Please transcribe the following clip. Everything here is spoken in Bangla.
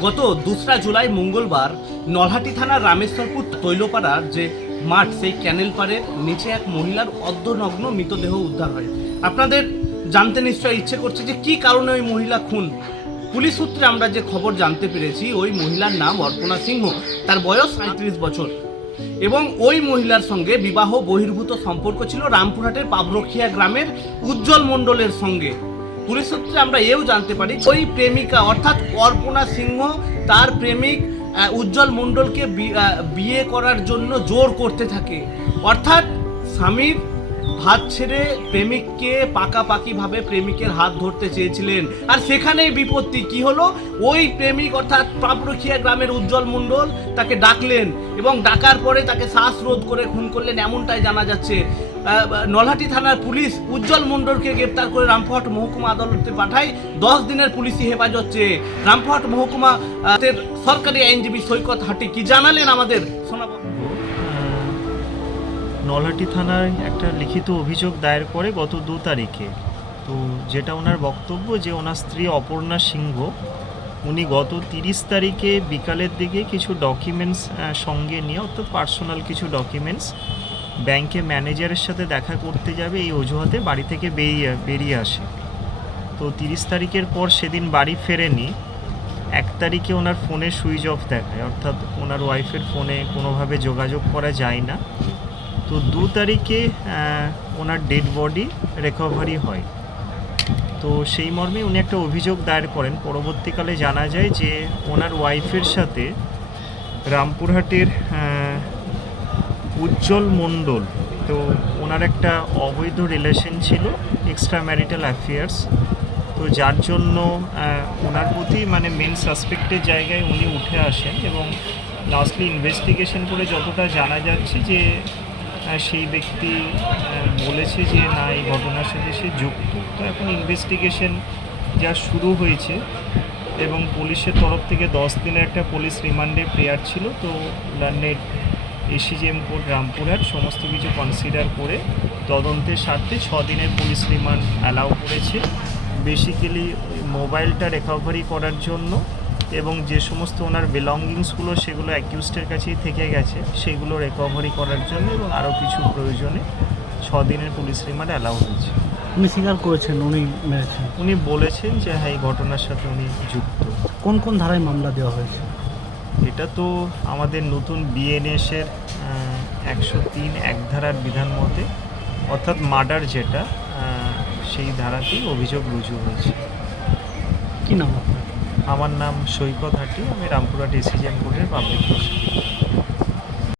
গত দোসরা জুলাই মঙ্গলবার নলহাটি থানার রামেশ্বরপুর তৈলপাড়ার যে মাঠ, সেই ক্যানেল পাড়ের নিচে এক মহিলার অর্ধনগ্ন মৃতদেহ উদ্ধার হয়। আপনাদের জানতে নিশ্চয় ইচ্ছে করছে যে কি কারণে ওই মহিলা খুন? পুলিশ সূত্রে আমরা যে খবর জানতে পেরেছি, ওই মহিলার নাম অর্পণা সিংহ। তার বয়স সাঁত্রিশ বছর। এবং ওই মহিলার সঙ্গে বিবাহ বহির্ভূত সম্পর্ক ছিল রামপুরহাটের পাবরখিয়া গ্রামের উজ্জ্বল মণ্ডলের সঙ্গে। পুলিশ সূত্রে আমরা এও জানতে পারি, ওই প্রেমিকা, অর্থাৎ অর্পণা সিংহ, তার প্রেমিক উজ্জ্বল মণ্ডলকে বিয়ে করার জন্য জোর করতে থাকে। অর্থাৎ স্বামীর হাত ছেড়ে প্রেমিককে পাকাপাকিভাবে প্রেমিকের হাত ধরতে চেয়েছিলেন। আর সেখানেই বিপত্তি, কি হলো? ওই প্রেমিক, অর্থাৎ পাপরখিয়া গ্রামের উজ্জ্বল মণ্ডল, তাকে ডাকলেন এবং ডাকার পরে তাকে শ্বাসরোধ করে খুন করলেন এমনটাই জানা যাচ্ছে। নলহাটি থানার পুলিশ উজ্জ্বল মণ্ডলকে গ্রেপ্তার করে রামপুরহাট মহকুমা আদালতে পাঠায়। দশ দিনের পুলিশি হেফাজত। চেয়ে রামপুরহাট মহকুমা সরকারি আইনজীবী সৈকত হাটি কি জানালেন আমাদের? নলহাটি থানায় একটা লিখিত অভিযোগ দায়ের করে গত দু তারিখে। তো যেটা ওনার বক্তব্য যে ওনার স্ত্রী অপর্ণা সিংহ, উনি গত তিরিশ তারিখে বিকালের দিকে কিছু ডকুমেন্টস সঙ্গে নিয়ে, অর্থাৎ পার্সোনাল কিছু ডকুমেন্টস ব্যাংকে ম্যানেজারের সাথে দেখা করতে যাবে, এই অজুহাতে বাড়ি থেকে বেরিয়ে বেরিয়ে আসে। তো তিরিশ তারিখের পর সেদিন বাড়ি ফেরেনি। এক তারিখে ওনার ফোনে সুইচ অফ দেখায়, অর্থাৎ ওনার ওয়াইফের ফোনে কোনোভাবে যোগাযোগ করা যায় না। তো দু তারিখে ওনার ডেড বডি রিকভারি হয়। তো সেই মর্মে উনি একটা অভিযোগ দায়ের করেন। পরবর্তীকালে জানা যায় যে ওনার ওয়াইফের সাথে রামপুরহাটের উজ্জ্বল মণ্ডল, তো ওনার একটা অবৈধ রিলেশন ছিল এক্সট্রা ম্যারিটাল অ্যাফেয়ার্স তো যার জন্য ওনার প্রতি মানে মেন সাসপেক্টের জায়গায় উনি উঠে আসেন এবং লাস্টলি ইনভেস্টিগেশন করে যতটা জানা যাচ্ছে যে সেই ব্যক্তি বলেছে যে, না, এই ঘটনার সাথে সে যুক্ত। তো এখন ইনভেস্টিগেশন যা শুরু হয়েছে এবং পুলিশের তরফ থেকে দশ দিনের একটা পুলিশ রিমান্ডে প্রেয়ার ছিল। তো লান্ডেড এসিজিএম কোর্ট রামপুরহাট সমস্ত কিছু কনসিডার করে তদন্তের স্বার্থে ছ দিনের পুলিশ রিমান্ড অ্যালাউ করেছে। বেসিক্যালি মোবাইলটা রেকভারি করার জন্য এবং যে সমস্ত ওনার বিলঙ্গিংসগুলো সেগুলো অ্যাকিউস্টের কাছেই থেকে গেছে সেগুলো রিকভারি করার জন্য এবং আরও কিছু প্রয়োজনে ছ দিনের পুলিশ রিমান্ড অ্যালাউ হয়েছে। উনি স্বীকার করেছেন উনি মেরেছেন? উনি বলেছেন যে হ্যাঁ এই ঘটনার সাথে উনি যুক্ত। কোন কোন ধারায় মামলা দেওয়া হয়েছে? এটা তো আমাদের নতুন বিএনএসের একশো তিন এক ধারার বিধান মতে অর্থাৎ মার্ডার যেটা সেই ধারাতেই অভিযোগ রুজু হয়েছে। কি নাম আপনার? আমার নাম সৈকত হাটি আমি রামপুরহাট এসিজিএম বোর্ডের পাবলিক প্রশাসক